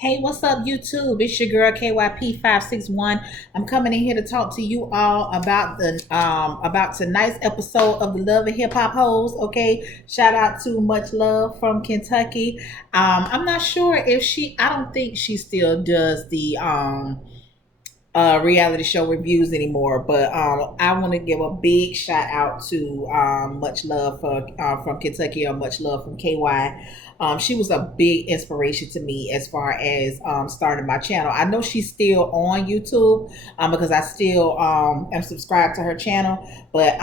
Hey, what's up, YouTube? It's your girl KYP561. I'm coming in here to talk to you all about tonight's episode of the Love and Hip Hop Hoes. Okay, shout out to Much Love from Kentucky. I'm not sure if I don't think she still does the reality show reviews anymore. But I want to give a big shout out to Much Love from Kentucky, or Much Love from KY. She was a big inspiration to me as far as starting my channel. I know she's still on YouTube because I still am subscribed to her channel, but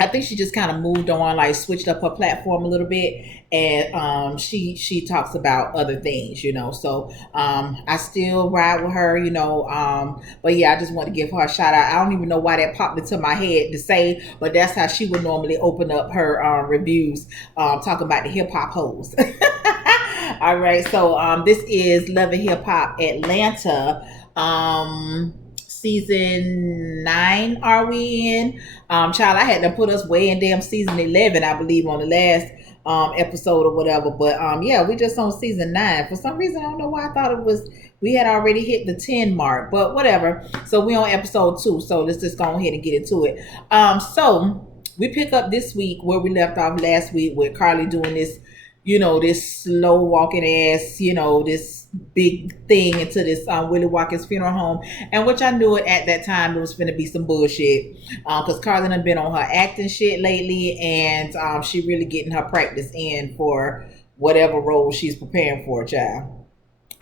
I think she just kind of moved on, like switched up her platform a little bit, and she talks about other things, you know. So I still ride with her, you know. But yeah, I just want to give her a shout out. I don't even know why that popped into my head to say, but that's how she would normally open up her reviews, talking about the hip hop hoes. All right, so this is Love and Hip Hop Atlanta. Season 9 are we in? Child, I had to put us way in damn season 11, I believe, on the last episode or whatever. But yeah, we just on season 9. For some reason, I don't know why I thought it was we had already hit the 10 mark, but whatever. So we on episode 2. So let's just go ahead and get into it. So we pick up this week where we left off last week with Carly doing this, you know, this slow walking ass, you know, this big thing into this Willie Watkins funeral home, and which I knew it at that time it was going to be some bullshit, because Carly done been on her acting shit lately, and she really getting her practice in for whatever role she's preparing for, child.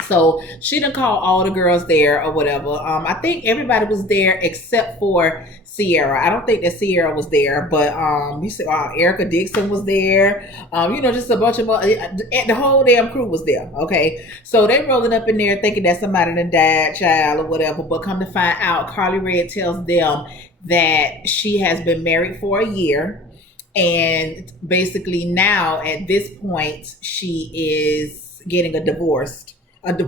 So she done called all the girls there or whatever. I think everybody was there except for Sierra. I don't think that Sierra was there, but you see, Erica Dixon was there. You know, just a bunch of the whole damn crew was there. Okay, so they rolling up in there thinking that somebody done died, child, or whatever. But come to find out, Carly Red tells them that she has been married for a year, and basically now at this point she is getting a divorce. And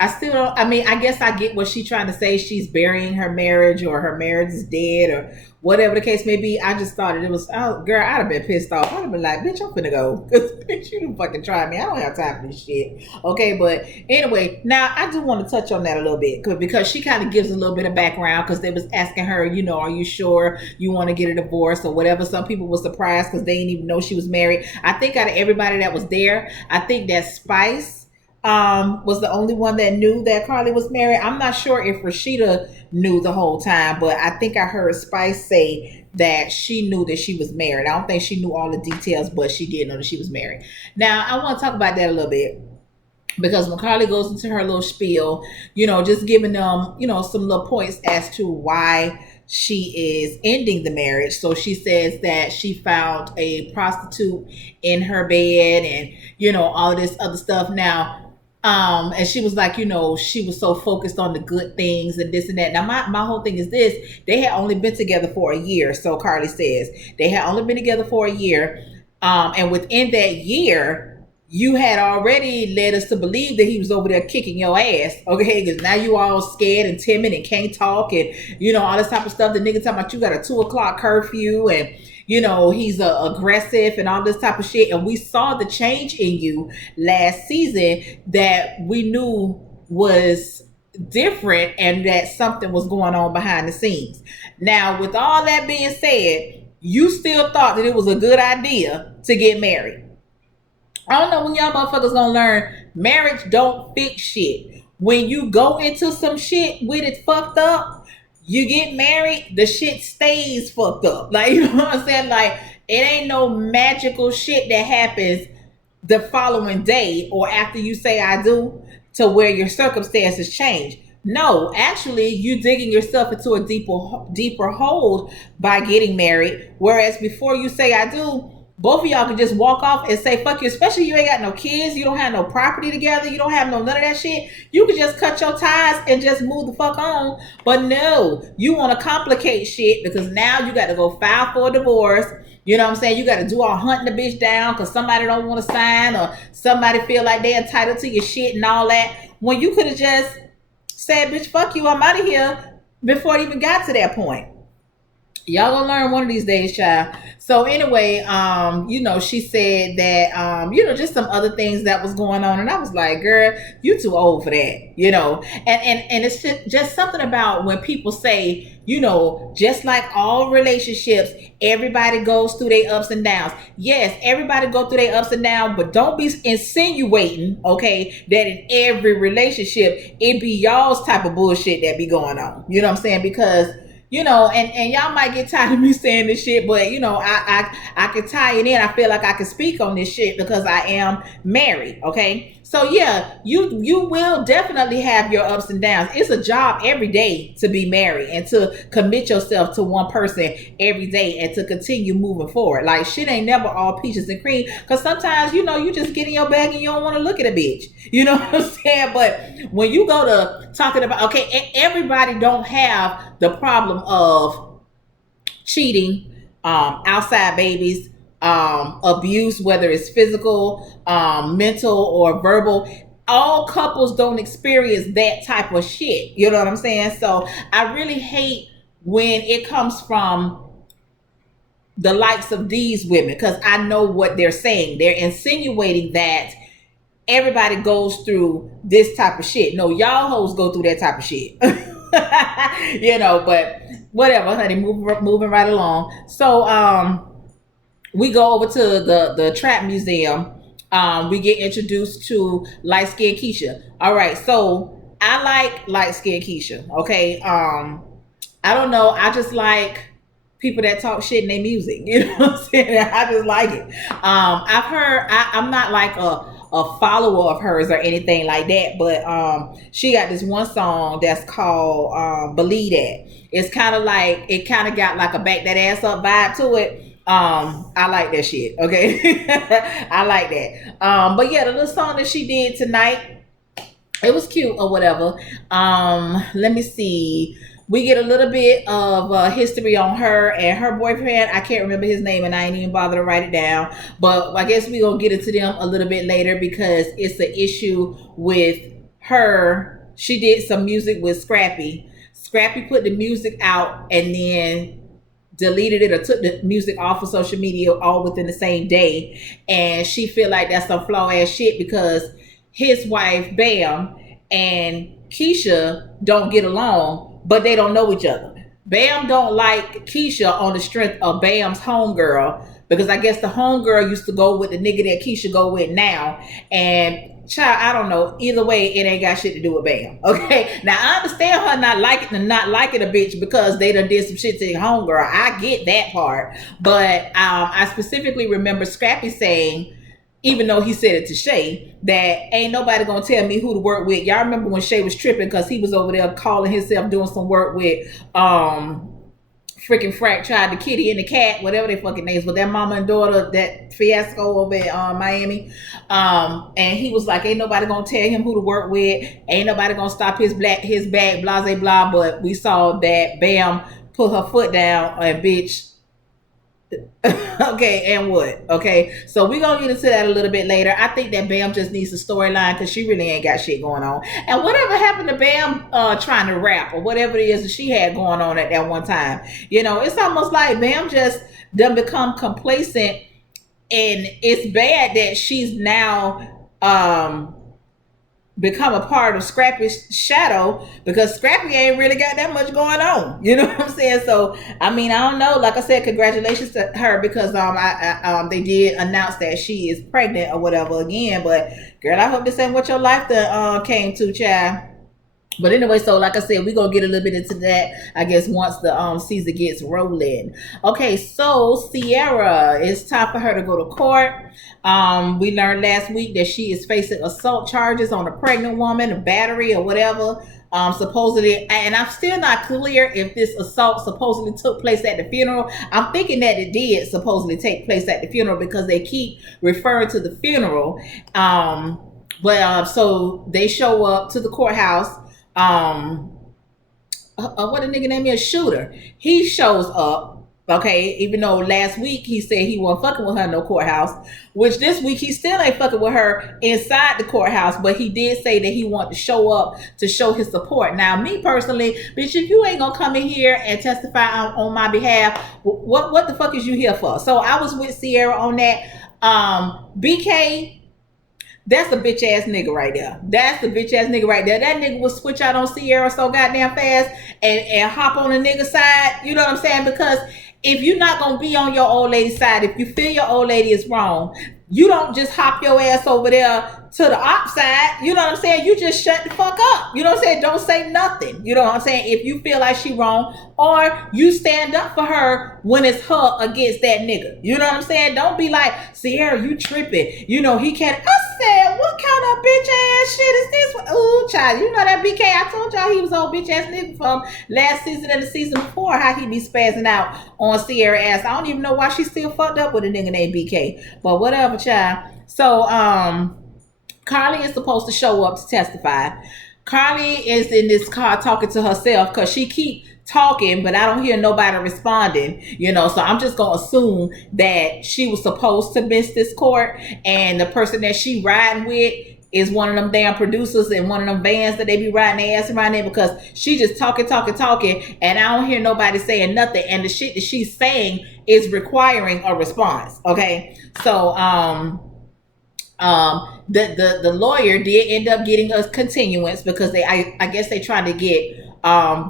I still don't, I mean, I guess I get what she's trying to say. She's burying her marriage, or her marriage is dead, or whatever the case may be. I just thought it was, oh girl, I'd have been pissed off. I'd have been like, bitch, I'm finna go, because bitch, you done fucking try me. I don't have time for this shit. Okay, but anyway, now I do want to touch on that a little bit, because she kind of gives a little bit of background, because they was asking her, you know, are you sure you want to get a divorce or whatever. Some people were surprised because they didn't even know she was married. I think out of everybody that was there, I think that Spice was the only one that knew that Carly was married. I'm not sure if Rashida knew the whole time, but I think I heard Spice say that she knew that she was married. I don't think she knew all the details, but she did know that she was married. Now, I want to talk about that a little bit, because when Carly goes into her little spiel, you know, just giving them, you know, some little points as to why she is ending the marriage. So she says that she found a prostitute in her bed, and, you know, all this other stuff. Now, and she was like, you know, she was so focused on the good things and this and that. Now, my whole thing is this: they had only been together for a year. So Carly says they had only been together for a year. And within that year, you had already led us to believe that he was over there kicking your ass, okay? Because now you all scared and timid and can't talk, and, you know, all this type of stuff. The nigga talking about you got a 2 o'clock curfew, and, you know, he's aggressive and all this type of shit. And we saw the change in you last season that we knew was different, and that something was going on behind the scenes. Now, with all that being said, you still thought that it was a good idea to get married. I don't know when y'all motherfuckers gonna learn marriage don't fix shit. When you go into some shit with it fucked up, you get married, the shit stays fucked up. Like, you know what I'm saying? Like, it ain't no magical shit that happens the following day or after you say I do to where your circumstances change. No, actually, you digging yourself into a deeper hole by getting married. Whereas before you say I do, both of y'all can just walk off and say fuck you, especially you ain't got no kids, you don't have no property together, you don't have none of that shit. You could just cut your ties and just move the fuck on. But no, you want to complicate shit, because now you got to go file for a divorce. You know what I'm saying? You got to do all hunting the bitch down because somebody don't want to sign, or somebody feel like they're entitled to your shit and all that, when you could have just said, bitch, fuck you, I'm out of here, before it even got to that point. Y'all gonna learn one of these days, child. So anyway, she said that just some other things that was going on, and I was like, girl, you too old for that, and it's just something about when people say, just like all relationships, everybody goes through their ups and downs. Yes, everybody go through their ups and downs, but don't be insinuating, okay, that in every relationship it be y'all's type of bullshit that be going on. You know what I'm saying? Because and y'all might get tired of me saying this shit, but I can tie it in. I feel like I can speak on this shit because I am married. Okay, so yeah, you will definitely have your ups and downs. It's a job every day to be married and to commit yourself to one person every day and to continue moving forward. Like shit ain't never all peaches and cream, because sometimes you just get in your bag and you don't want to look at a bitch. You know what I'm saying? But when you go to talking about, okay, everybody don't have the problem of cheating, outside babies, abuse, whether it's physical, mental, or verbal. All couples don't experience that type of shit. You know what I'm saying? So I really hate when it comes from the likes of these women, because I know what they're saying. They're insinuating that everybody goes through this type of shit. No, y'all hoes go through that type of shit. But whatever, honey, moving right along. So we go over to the trap museum. We get introduced to light skinned Keisha. All right, so I like light skinned Keisha. Okay. I don't know. I just like people that talk shit in their music. You know what I'm saying? I just like it. I've heard. I'm not like a follower of hers or anything like that, but she got this one song that's called "Believe That." It's kind of like, it kind of got like a back that ass up vibe to it. I like that shit. Okay, I like that. But yeah, the little song that she did tonight, it was cute or whatever. Let me see. We get a little bit of history on her and her boyfriend. I can't remember his name, and I ain't even bother to write it down. But I guess we're gonna get into them a little bit later, because it's an issue with her. She did some music with Scrappy. Scrappy put the music out and then deleted it or took the music off of social media all within the same day, and she feel like that's some flaw ass shit, because his wife Bam and Keisha don't get along, but they don't know each other. Bam don't like Keisha on the strength of Bam's homegirl, because I guess the homegirl used to go with the nigga that Keisha go with now, and child, I don't know. Either way, it ain't got shit to do with Bam. Okay. Now I understand her not liking a bitch because they done did some shit to their homegirl. I get that part. But I specifically remember Scrappy saying, even though he said it to Shay, that ain't nobody gonna tell me who to work with. Y'all remember when Shay was tripping because he was over there calling himself doing some work with freaking Frack tried the kitty and the cat, whatever their fucking names, but their mama and daughter, that fiasco over at Miami. And he was like, ain't nobody gonna tell him who to work with, ain't nobody gonna stop his bag, blah, blah, blah. But we saw that Bam put her foot down and bitch. Okay, and what? Okay, so we're gonna get into that a little bit later. I think that Bam just needs a storyline because she really ain't got shit going on. And whatever happened to Bam trying to rap or whatever it is that she had going on at that one time, it's almost like Bam just done become complacent, and it's bad that she's now become a part of Scrappy's shadow, because Scrappy ain't really got that much going on. You know what I'm saying? So I mean, I don't know. Like I said, congratulations to her, because they did announce that she is pregnant or whatever again. But girl, I hope this ain't what your life came to, child. But anyway, so like I said, we're gonna get a little bit into that, I guess, once the season gets rolling. Okay, so Sierra, it's time for her to go to court. We learned last week that she is facing assault charges on a pregnant woman, a battery or whatever. Supposedly, and I'm still not clear if this assault supposedly took place at the funeral. I'm thinking that it did supposedly take place at the funeral, because they keep referring to the funeral. So they show up to the courthouse. What a nigga name is Shooter. He shows up, Okay, even though last week he said he wasn't fucking with her in no courthouse, which this week he still ain't fucking with her inside the courthouse, but he did say that he wanted to show up to show his support. Now, me personally, bitch, if you ain't gonna come in here and testify on my behalf, what the fuck is you here for? So I was with Sierra on that. BK, that's a bitch ass nigga right there. That's the bitch ass nigga right there. That nigga will switch out on Sierra so goddamn fast and hop on the nigga side. You know what I'm saying? Because if you're not gonna be on your old lady side, if you feel your old lady is wrong, you don't just hop your ass over there to the op side. You know what I'm saying? You just shut the fuck up. You know what I'm saying? Don't say nothing. You know what I'm saying? If you feel like she wrong, or you stand up for her when it's her against that nigga. You know what I'm saying? Don't be like, Sierra, you tripping. You know, he can't. I said, what kind of bitch ass shit is this? Ooh, child. You know that BK, I told y'all he was old bitch ass nigga from last season and the season before, how he be spazzing out on Sierra ass. I don't even know why she still fucked up with a nigga named BK. But whatever, child. So, Carly is supposed to show up to testify. Carly is in this car talking to herself because she keep talking, but I don't hear nobody responding, you know, so I'm just gonna assume that she was supposed to miss this court, and the person that she riding with is one of them damn producers in one of them vans that they be riding their ass around there, because she just talking, and I don't hear nobody saying nothing, and the shit that she's saying is requiring a response. Okay, so the lawyer did end up getting us continuance because I guess they tried to get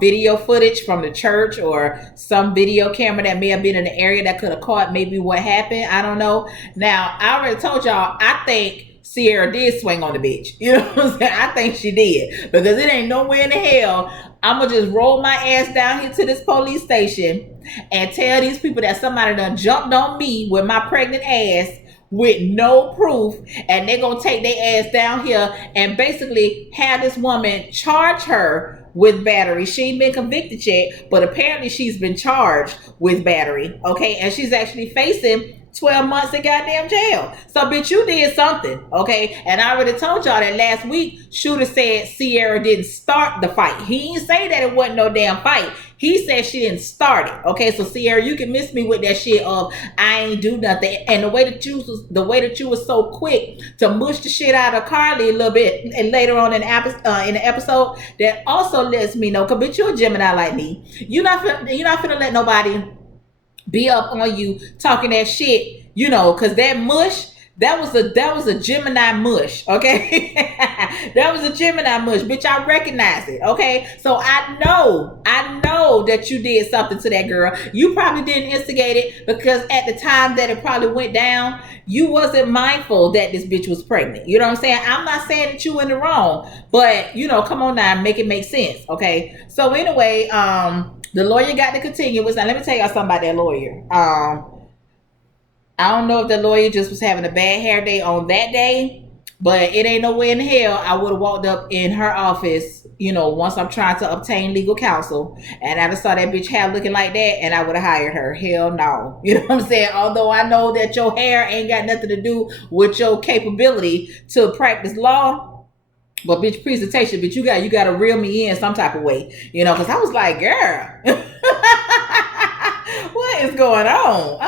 video footage from the church or some video camera that may have been in the area that could have caught maybe what happened. I don't know. Now, I already told y'all, I think Sierra did swing on the bitch. You know what I'm saying? I think she did, because it ain't nowhere in the hell I'm gonna just roll my ass down here to this police station and tell these people that somebody done jumped on me with my pregnant ass with no proof, and they're gonna take their ass down here and basically have this woman charge her with battery. She ain't been convicted yet, but apparently she's been charged with battery. Okay, and she's actually facing 12 months in goddamn jail. So, bitch, you did something, okay? And I already told y'all that last week, Shooter said Sierra didn't start the fight. He didn't say that it wasn't no damn fight. He said she didn't start it. Okay, so Sierra, you can miss me with that shit of I ain't do nothing. And the way that you was so quick to mush the shit out of Carly a little bit, and later on in the episode, that also lets me know, cause bitch, you're a Gemini like me. You're not finna let nobody be up on you talking that shit, you know, cause that mush, that was a Gemini mush, okay? That was a Gemini mush, bitch. I recognize it, okay? So I know that you did something to that girl. You probably didn't instigate it, because at the time that it probably went down, you wasn't mindful that this bitch was pregnant. You know what I'm saying? I'm not saying that you in the wrong, but you know, come on now, make it make sense, okay? So anyway, the lawyer got the continuance. Now let me tell y'all something about that lawyer. I don't know if the lawyer just was having a bad hair day on that day, but it ain't no way in hell I would have walked up in her office, you know, once I'm trying to obtain legal counsel, and I just saw that bitch hair looking like that, and I would have hired her. Hell no. You know what I'm saying? Although I know that your hair ain't got nothing to do with your capability to practice law, but bitch, presentation, bitch, you got to reel me in some type of way, you know, because I was like, girl, what is going on?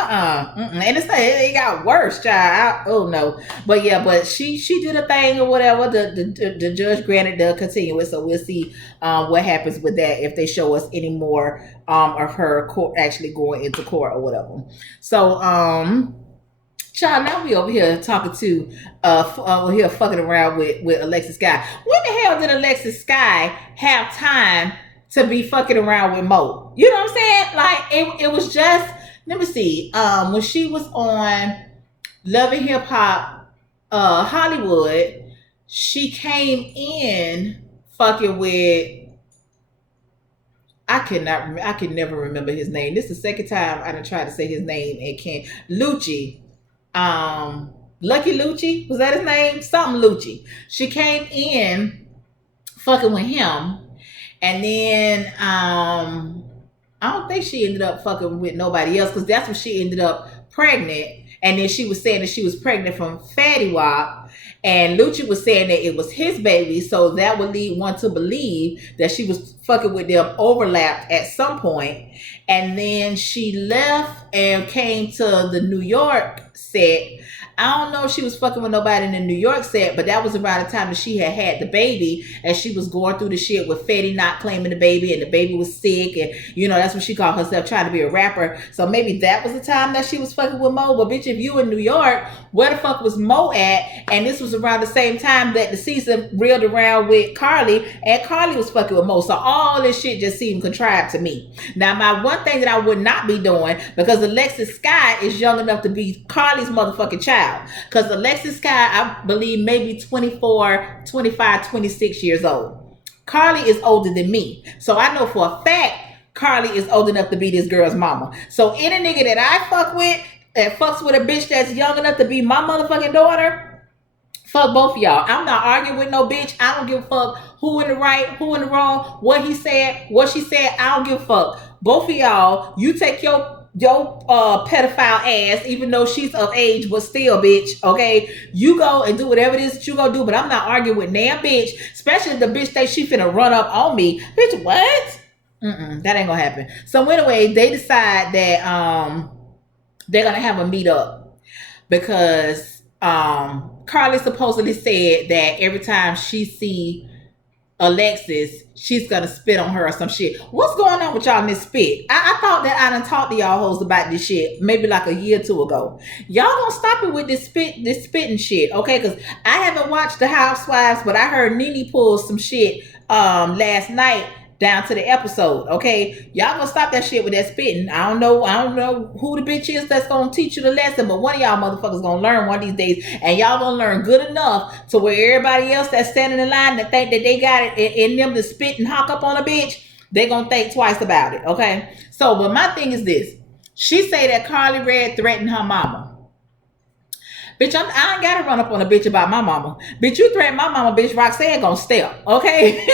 And it got worse, child. Oh no, but yeah, but she did a thing or whatever. The judge granted the continuance, so we'll see what happens with that, if they show us any more of her court actually going into court or whatever. So child, now we over here talking to over here fucking around with Alexis Sky. When the hell did Alexis Sky have time to be fucking around with Mo? You know what I'm saying? Like it was just, let me see, when she was on Love and Hip Hop Hollywood, she came in fucking with, I can never remember his name. This is the second time I done tried to say his name and can't. Lucci. Lucky Lucci, was that his name? Something Lucci. She came in fucking with him, and then I don't think she ended up fucking with nobody else, because that's when she ended up pregnant. And then she was saying that she was pregnant from Fatty Wap, and Lucci was saying that it was his baby, so that would lead one to believe that she was fucking with them overlapped at some point, and then she left and came to the New York set. I don't know if she was fucking with nobody in the New York set, but that was around the time that she had the baby, and she was going through the shit with Fetty not claiming the baby, and the baby was sick, and that's what she called herself, trying to be a rapper. So maybe that was the time that she was fucking with Mo. But bitch, if you in New York, where the fuck was Mo at? And this was around the same time that the season reeled around with Carly, and Carly was fucking with Mo. So all this shit just seemed contrived to me. Now, my one thing that I would not be doing, because Alexis Sky is young enough to be Carly's motherfucking child. Because Alexis Sky, I believe, maybe 24, 25, 26 years old. Carly is older than me. So I know for a fact Carly is old enough to be this girl's mama. So any nigga that I fuck with that fucks with a bitch that's young enough to be my motherfucking daughter, fuck both of y'all. I'm not arguing with no bitch. I don't give a fuck who in the right, who in the wrong, what he said, what she said. I don't give a fuck. Both of y'all, you take your pedophile ass, even though she's of age, but still, bitch, okay? You go and do whatever it is that you gonna do, but I'm not arguing with damn bitch, especially the bitch that she finna run up on me. Bitch, what? That ain't gonna happen. So anyway, they decide that they're gonna have a meetup because Carly supposedly said that every time she see Alexis, she's gonna spit on her or some shit. What's going on with y'all in this spit? I thought that I done talked to y'all hoes about this shit maybe like a year or two ago. Y'all gonna stop it with this spitting shit, okay? Because I haven't watched The Housewives, but I heard Nene pull some shit last night down to the episode, okay? Y'all gonna stop that shit with that spitting. I don't know who the bitch is that's gonna teach you the lesson, but one of y'all motherfuckers gonna learn one of these days, and y'all gonna learn good enough to where everybody else that's standing in line that think that they got it in them to spit and hawk up on a bitch, they gonna think twice about it, okay? So, but my thing is this. She say that Carly Red threatened her mama. Bitch, I ain't gotta run up on a bitch about my mama. Bitch, you threaten my mama, bitch, Roxanne gonna step, okay?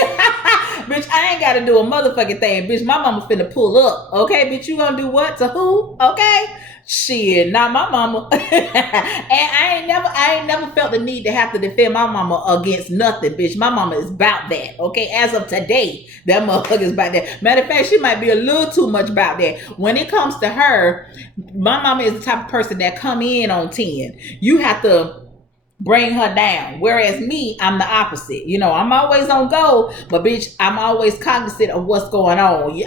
Bitch, I ain't gotta do a motherfucking thing. Bitch, my mama finna pull up, okay? Bitch, you gonna do what to who, okay? Shit, not my mama. And I ain't never felt the need to have to defend my mama against nothing, bitch. My mama is about that, okay? As of today, that motherfucker is about that. Matter of fact, she might be a little too much about that. When it comes to her, my mama is the type of person that come in on 10. You have to bring her down. Whereas me, I'm the opposite. You know, I'm always on go, but bitch, I'm always cognizant of what's going on.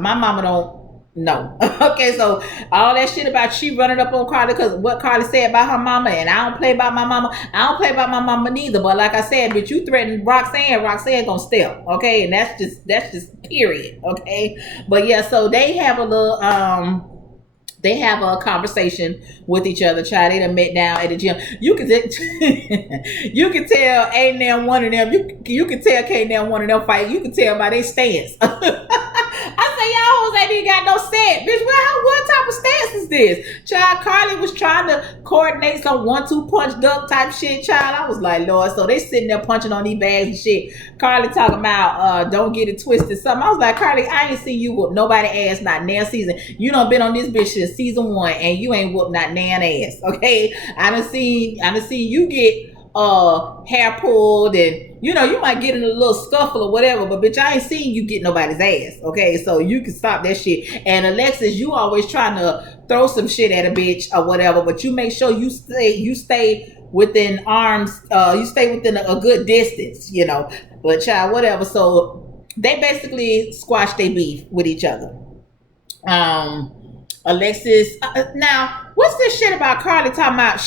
My mama don't know. Okay, so all that shit about she running up on Carly because what Carly said about her mama, and I don't play about my mama. I don't play about my mama neither. But like I said, bitch, you threatened Roxanne gonna step. Okay, and that's just period. Okay, but yeah, so they have a little they have a conversation with each other. Child, they done met down at the gym. You can you can tell ain't now one of them. You can tell can't now one of them fight. You can tell by their stance. I say y'all hoes ain't even got no set, bitch. What type of stance is this? Child, Carly was trying to coordinate some 1-2 punch duck type shit. Child, I was like, Lord. So they sitting there punching on these bags and shit. Carly talking about don't get it twisted. Something. I was like, Carly, I ain't seen you whoop nobody ass not now season. You done been on this bitch since season 1 and you ain't whooped not nan ass. Okay, I done seen you get hair pulled and you might get in a little scuffle or whatever, but bitch, I ain't seen you get nobody's ass. Okay, so you can stop that shit. And Alexis, you always trying to throw some shit at a bitch or whatever, but you make sure you stay within arms, you stay within a good distance, but child, whatever. So they basically squash their beef with each other. Alexis, now what's this shit about Carly talking about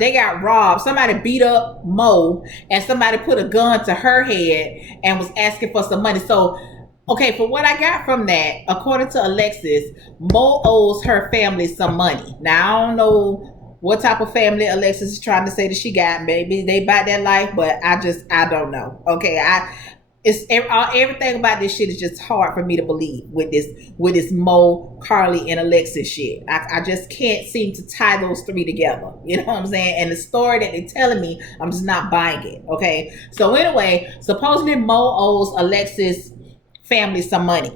they got robbed? Somebody beat up Mo and somebody put a gun to her head and was asking for some money. So, okay, for what I got from that, according to Alexis, Mo owes her family some money. Now I don't know what type of family Alexis is trying to say that she got. Maybe they bought that life, but I don't know. Okay, everything about this shit is just hard for me to believe with this Mo, Carly, and Alexis shit. I just can't seem to tie those three together. You know what I'm saying? And the story that they're telling me, I'm just not buying it. Okay. So anyway, supposedly Mo owes Alexis family some money.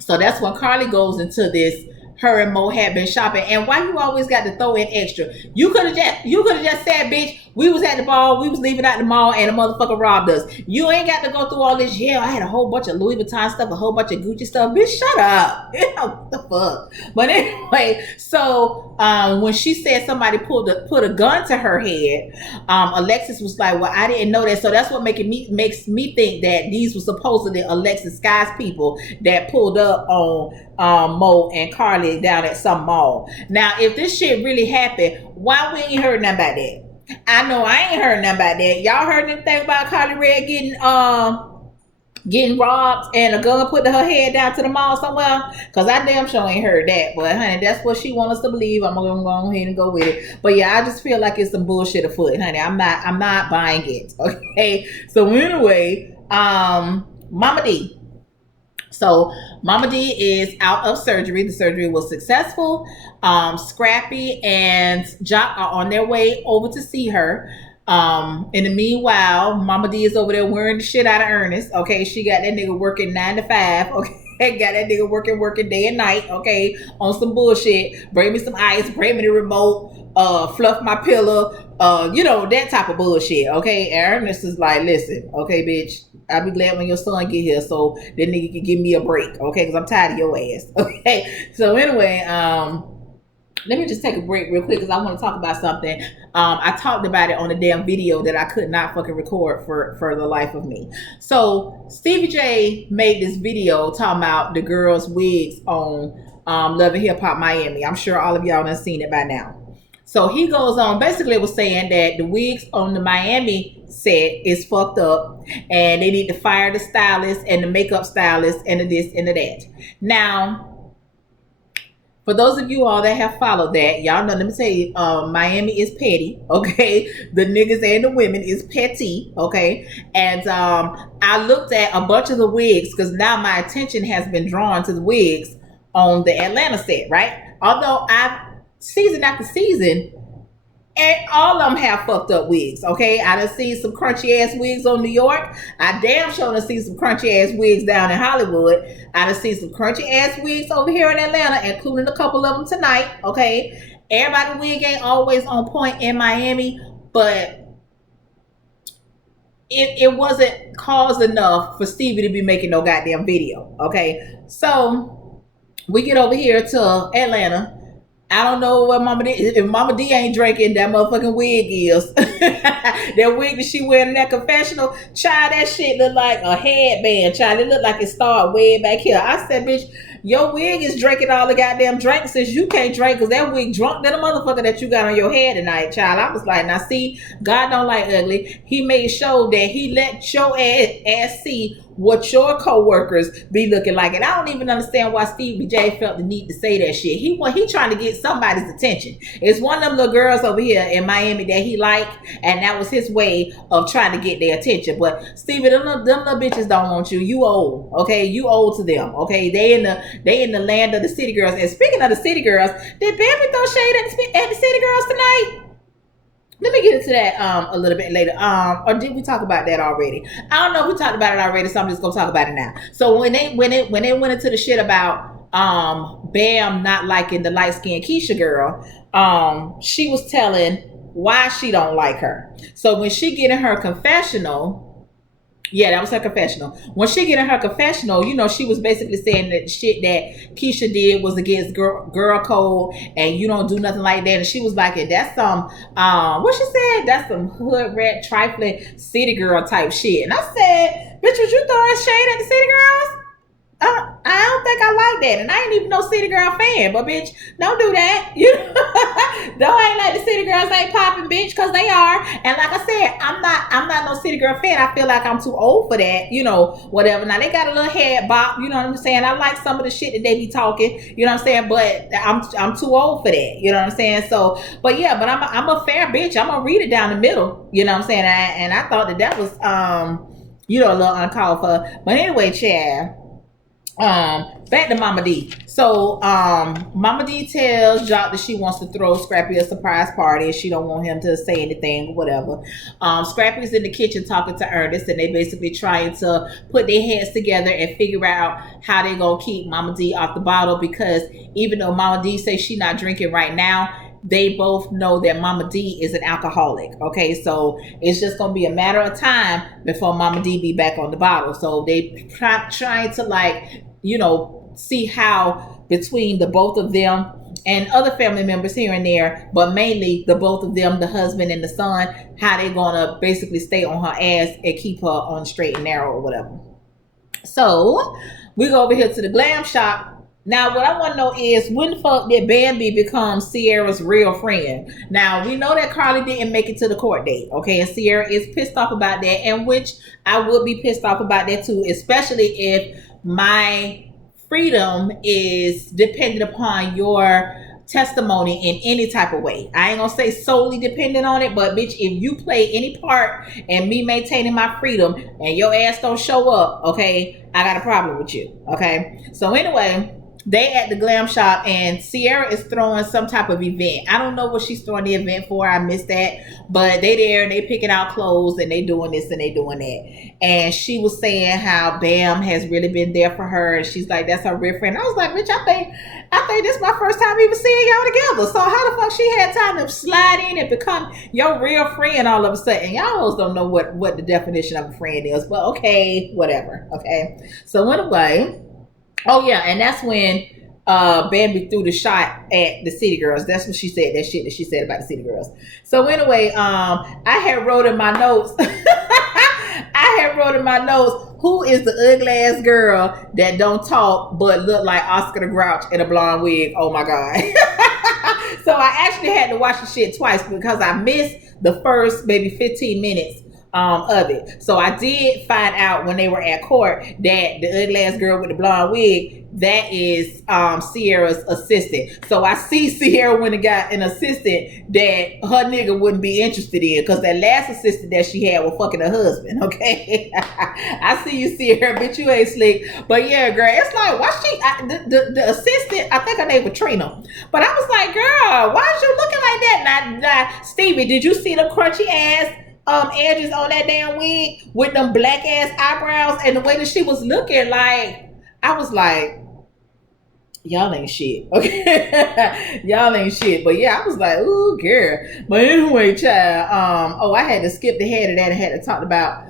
So that's when Carly goes into this. Her and Mo had been shopping, and why you always got to throw in extra? You could have just said, bitch, We was at the ball, we was leaving out the mall, and a motherfucker robbed us. You ain't got to go through all this. Yeah, I had a whole bunch of Louis Vuitton stuff, a whole bunch of Gucci stuff. Bitch, shut up. You know, what the fuck? But anyway, so when she said somebody put a gun to her head, Alexis was like, well, I didn't know that. So that's what makes me think that these were supposedly Alexis Sky's people that pulled up on Mo and Carly down at some mall. Now, if this shit really happened, why we ain't heard nothing about that? I know I ain't heard nothing about that. Y'all heard anything about Carly Red getting robbed and a gun put to her head down to the mall somewhere? Because I damn sure ain't heard that. But honey, that's what she wants us to believe. I'm gonna go ahead and go with it. But yeah, I just feel like it's some bullshit afoot, honey. I'm not buying it. Okay. So anyway, Mama D. So Mama D is out of surgery. The surgery was successful. Scrappy and Jock are on their way over to see her. In the meanwhile, Mama D is over there wearing the shit out of Ernest. Okay, she got that nigga working 9 to 5. Okay, got that nigga working day and night. Okay, on some bullshit. Bring me some ice. Bring me the remote. Fluff my pillow. You know, that type of bullshit. Okay, Ernest is like, listen, okay, bitch. I'll be glad when your son get here so that nigga can give me a break, okay? Because I'm tired of your ass, okay? So anyway, let me just take a break real quick because I want to talk about something. I talked about it on a damn video that I could not fucking record for the life of me. So Stevie J made this video talking about the girls' wigs on Love and Hip Hop Miami. I'm sure all of y'all have seen it by now. So he goes on, basically was saying that the wigs on the Miami set is fucked up and they need to fire the stylist and the makeup stylist and the this and the that. Now, for those of you all that have followed that, y'all know, let me tell you, Miami is petty, okay? The niggas and the women is petty, okay? And I looked at a bunch of the wigs because now my attention has been drawn to the wigs on the Atlanta set, right? Although season after season, and all of them have fucked up wigs, okay? I done seen some crunchy ass wigs on New York. I damn sure done seen some crunchy ass wigs down in Hollywood. I done seen some crunchy ass wigs over here in Atlanta, including a couple of them tonight, okay? Everybody's wig ain't always on point in Miami, but it wasn't cause enough for Stevie to be making no goddamn video, okay? So we get over here to Atlanta. I don't know what Mama D, if Mama D ain't drinking, that motherfucking wig is. That wig that she wearing in that confessional, child, that shit look like a headband, child. It look like it started way back here. I said, bitch, your wig is drinking all the goddamn drink since you can't drink because that wig drunk than a motherfucker that you got on your head tonight, child. I was like, now see, God don't like ugly. He made sure that he let your ass see what your co-workers be looking like. And I don't even understand why Stevie J felt the need to say that shit. He trying to get somebody's attention. It's one of them little girls over here in Miami that he liked, and that was his way of trying to get their attention. But Stevie, them little bitches don't want you. You old, okay? You old to them, okay? They in the land of the city girls. And speaking of the city girls, did Bambi throw shade at the city girls tonight? Let me get into that a little bit later. Or did we talk about that already? I don't know if we talked about it already, so I'm just gonna talk about it now. So when they went into the shit about Bam not liking the light-skinned Keisha girl, she was telling why she don't like her. So when she get in her confessional, yeah, that was her confessional. When she get in her confessional, you know, she was basically saying that shit that Keisha did was against girl code, and you don't do nothing like that. And she was like, that's some, what she said? That's some hood rat trifling city girl type shit. And I said, bitch, was you throwing shade at the city girls? I don't think I like that, and I ain't even no city girl fan. But bitch, don't do that. You know, don't act like the city girls ain't popping, bitch, because they are. And like I said, I'm not no city girl fan. I feel like I'm too old for that. You know, whatever. Now they got a little head bop. You know what I'm saying? I like some of the shit that they be talking. You know what I'm saying? But I'm too old for that. You know what I'm saying? So, but yeah, but I'm a fair bitch. I'm gonna read it down the middle. You know what I'm saying? And I thought that was you know, a little uncalled for. But anyway, Chad. Back to Mama D. So Mama D tells Jock that she wants to throw Scrappy a surprise party and she don't want him to say anything or whatever. Scrappy's in the kitchen talking to Ernest, and they basically trying to put their heads together and figure out how they gonna keep Mama D off the bottle, because even though Mama D says she not drinking right now, they both know that Mama D is an alcoholic. Okay, so it's just gonna be a matter of time before Mama D be back on the bottle. So they trying to, like, see how between the both of them and other family members here and there, but mainly the both of them, the husband and the son, how they gonna basically stay on her ass and keep her on the straight and narrow or whatever. So we go over here to the Glam Shop. Now, what I want to know is, when the fuck did Bambi become Sierra's real friend? Now, we know that Carly didn't make it to the court date, okay? And Sierra is pissed off about that, and which I would be pissed off about that too, especially if my freedom is dependent upon your testimony in any type of way. I ain't gonna say solely dependent on it, but bitch, if you play any part in me maintaining my freedom and your ass don't show up, okay, I got a problem with you, okay? So anyway, they at the Glam Shop, and Sierra is throwing some type of event. I don't know what she's throwing the event for. I missed that. But they there and they picking out clothes and they doing this and they doing that. And she was saying how Bam has really been there for her. And she's like, that's her real friend. I was like, bitch, I think this is my first time even seeing y'all together. So how the fuck she had time to slide in and become your real friend all of a sudden? Y'all don't know what the definition of a friend is. But okay, whatever. Okay. So anyway. Oh yeah, and that's when Bambi threw the shot at the City Girls. That's what she said. That shit that she said about the City Girls. So anyway, I had wrote in my notes. Who is the ugly ass girl that don't talk but look like Oscar the Grouch in a blonde wig? Oh my god. So I actually had to watch the shit twice because I missed the first maybe 15 minutes of it. So I did find out when they were at court that the ugly ass girl with the blonde wig, that is Sierra's assistant. So I see Sierra went and got an assistant that her nigga wouldn't be interested in, because that last assistant that she had was fucking her husband. Okay. I see you, Sierra, bitch, you ain't slick. But yeah, girl, it's like, why the assistant, I think her name was Trina, but I was like, girl, why is you looking like that? Now, Stevie, did you see the crunchy ass edges on that damn wig with them black ass eyebrows and the way that she was looking? Like, I was like, y'all ain't shit. Okay. Y'all ain't shit. But yeah, I was like, ooh, girl. But anyway, child, I had to skip ahead of that and had to talk about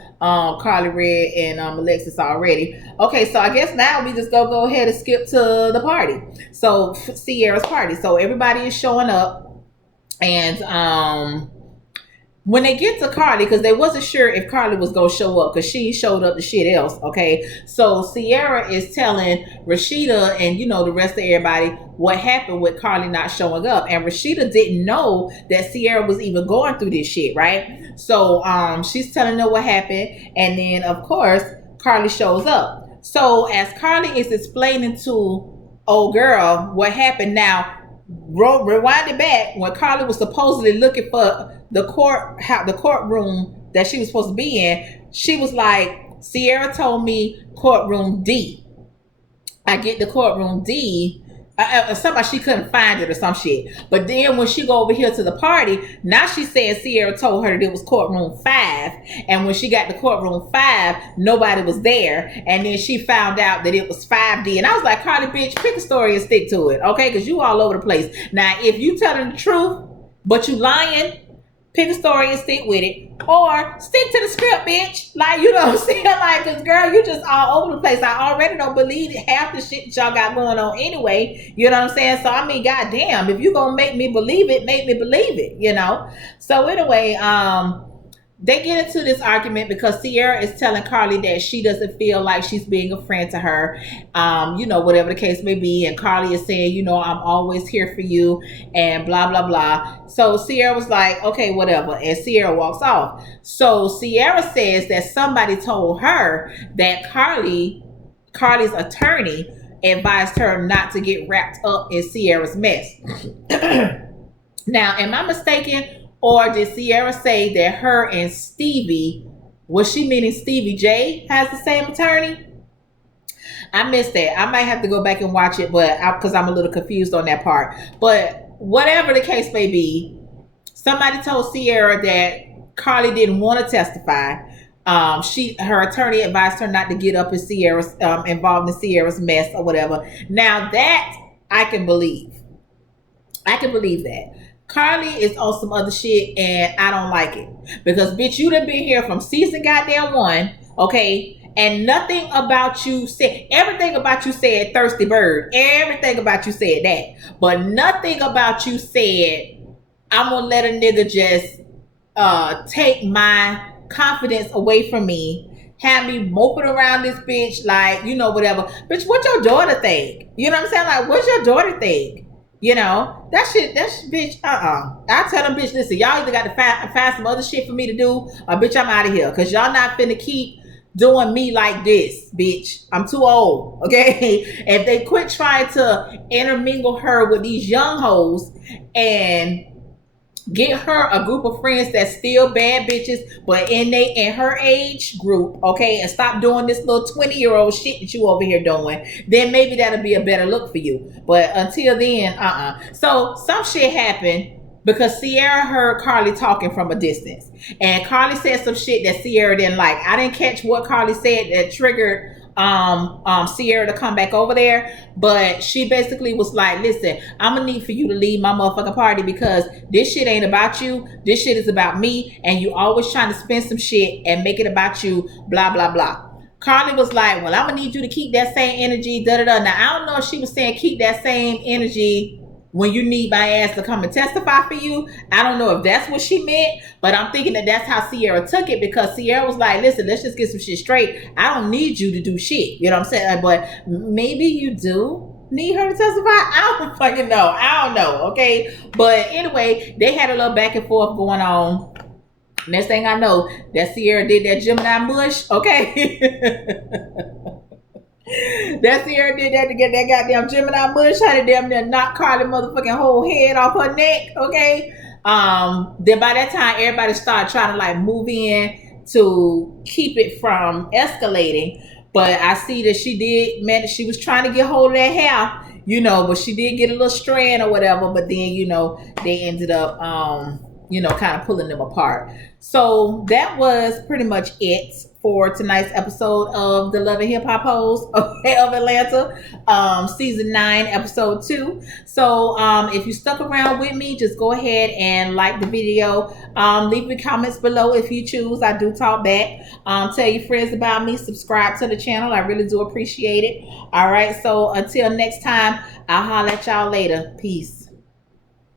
Carly Red and Alexis already. Okay, so I guess now we just go ahead and skip to the party. So Sierra's party. So everybody is showing up, and when they get to Carly, because they wasn't sure if Carly was going to show up, because she showed up to shit else, okay? So Sierra is telling Rashida and, the rest of everybody what happened with Carly not showing up. And Rashida didn't know that Sierra was even going through this shit, right? So she's telling her what happened. And then, of course, Carly shows up. So as Carly is explaining to old girl what happened, now, rewind it back when Carly was supposedly looking for the courtroom that she was supposed to be in. She was like, Sierra told me courtroom D. I get the courtroom D. Somebody, she couldn't find it or some shit. But then when she go over here to the party, now she said Sierra told her that it was courtroom 5. And when she got to courtroom 5, nobody was there. And then she found out that it was 5D. And I was like, Carly, bitch, pick a story and stick to it. Okay? Because you all over the place. Now, if you telling the truth, but you lying, pick a story and stick with it. Or stick to the script, bitch. Like, you know what I'm saying? Like, because, girl, you just all over the place. I already don't believe half the shit that y'all got going on anyway. You know what I'm saying? So, I mean, goddamn, if you gonna make me believe it, make me believe it, So, anyway, they get into this argument because Sierra is telling Carly that she doesn't feel like she's being a friend to her, whatever the case may be. And Carly is saying, I'm always here for you and blah, blah, blah. So Sierra was like, okay, whatever. And Sierra walks off. So Sierra says that somebody told her that Carly's attorney advised her not to get wrapped up in Sierra's mess. Now, am I mistaken? Or did Sierra say that her and Stevie, was she meaning Stevie J, has the same attorney? I missed that. I might have to go back and watch it, but because I'm a little confused on that part. But whatever the case may be, somebody told Sierra that Carly didn't want to testify. Her attorney advised her not to get up in Sierra's involved in Sierra's mess or whatever. Now that I can believe. I can believe that. Carly is on some other shit, and I don't like it because bitch, you done been here from season goddamn one, okay? And nothing about you said, everything about you said thirsty bird, everything about you said that, but nothing about you said I'm gonna let a nigga just take my confidence away from me, have me moping around this bitch like, you know, whatever. Bitch, what your daughter think? You know what I'm saying? Like, what's your daughter think? You know, bitch, I tell them, bitch, listen, y'all either got to find some other shit for me to do, or bitch, I'm out of here. Cause y'all not finna keep doing me like this, bitch. I'm too old, okay? If they quit trying to intermingle her with these young hoes and get her a group of friends that's still bad bitches, but in her age group, okay, and stop doing this little 20-year-old shit that you over here doing, then maybe that'll be a better look for you. But until then, So some shit happened because Sierra heard Carly talking from a distance. And Carly said some shit that Sierra didn't like. I didn't catch what Carly said that triggered Sierra to come back over there, but she basically was like, listen, I'm gonna need for you to leave my motherfucking party because this shit ain't about you, this shit is about me, and you always trying to spin some shit and make it about you, blah blah blah. Carly was like, well, I'm gonna need you to keep that same energy, da da da. Now I don't know if she was saying keep that same energy when you need my ass to come and testify for you. I don't know if that's what she meant, but I'm thinking that that's how Sierra took it, because Sierra was like, listen, let's just get some shit straight. I don't need you to do shit. You know what I'm saying? But maybe you do need her to testify. I don't fucking know. I don't know. Okay. But anyway, they had a little back and forth going on. Next thing I know, that Sierra did that Gemini mush. Okay. That Sierra did that to get that goddamn Gemini mush. Had to damn near knock Carly motherfucking whole head off her neck. Okay. Then by that time, everybody started trying to like move in to keep it from escalating. But I see that she did, man, she was trying to get hold of that hair, you know, but she did get a little strand or whatever. But then, you know, they ended up, you know, kind of pulling them apart. So that was pretty much it for tonight's episode of the Love and Hip Hop Hoes of Atlanta, season 9, episode 2. So if you stuck around with me, just go ahead and like the video. Leave your comments below if you choose. I do talk back. Tell your friends about me. Subscribe to the channel. I really do appreciate it. All right. So until next time, I'll holler at y'all later. Peace.